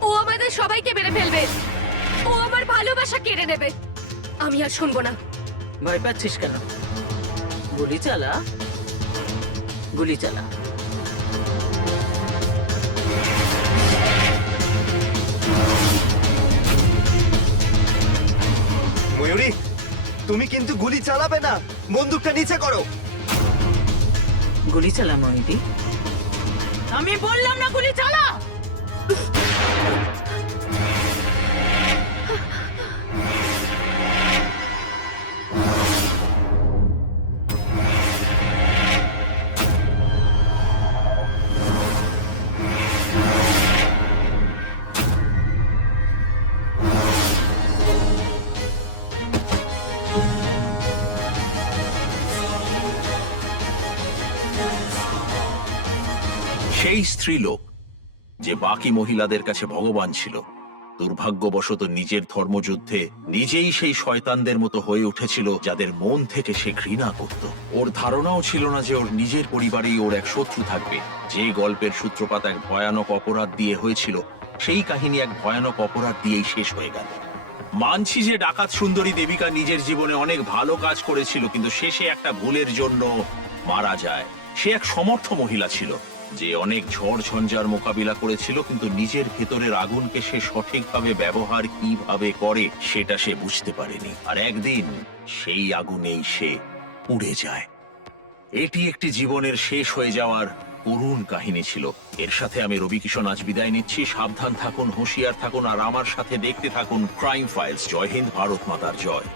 ও আমাদের সবাইকে মেরে ফেলবে। ও আমার ভালোবাসা কেড়ে নেবে। আমি আর শুনবো না। ভয় পাচ্ছিস কেন? গুলি চালা, গুলি চালা। ময়ূরী, তুমি কিন্তু গুলি চালাবে না, বন্দুকটা নিচে করো। গুলি চালা ময়ূরী, আমি বললাম না গুলি চালা। সেই স্ত্রীলোক যে বাকি মহিলাদের কাছে ভগবান ছিল, দুর্ভাগ্যবশত নিজের ধর্মযুদ্ধে নিজেই সেই শয়তানদের মতো হয়ে উঠেছিল যাদের মন থেকে সে ঘৃণা করত। ওর ধারণাও ছিল না যে ওর নিজের পরিবারেই ওর এক শত্রু থাকবে। যে গল্পের সূত্রপাত এক ভয়ানক অপরাধ দিয়ে হয়েছিল, সেই কাহিনী এক ভয়ানক অপরাধ দিয়েই শেষ হয়ে গেল। মানছি যে ডাকাত সুন্দরী দেবিকা নিজের জীবনে অনেক ভালো কাজ করেছিল, কিন্তু শেষে একটা ভুলের জন্য মারা যায়। সে এক সমর্থ মহিলা ছিল যে অনেক ঝড় ঝঞ্ঝার মোকাবিলা করেছিল, কিন্তু নিজের ভেতরের আগুনকে সে সঠিকভাবে ব্যবহার কিভাবে করে সেটা সে বুঝতে পারেনি। আর একদিন সেই আগুনেই সে পুড়ে যায়। এটি একটি জীবনের শেষ হয়ে যাওয়ার করুণ কাহিনী ছিল। এর সাথে আমি রবি কিষণ আজ বিদায় নিচ্ছি। সাবধান থাকুন, হুঁশিয়ার থাকুন, আর আমার সাথে দেখতে থাকুন ক্রাইম ফাইলস। জয় হিন্দ, ভারত মাতার জয়।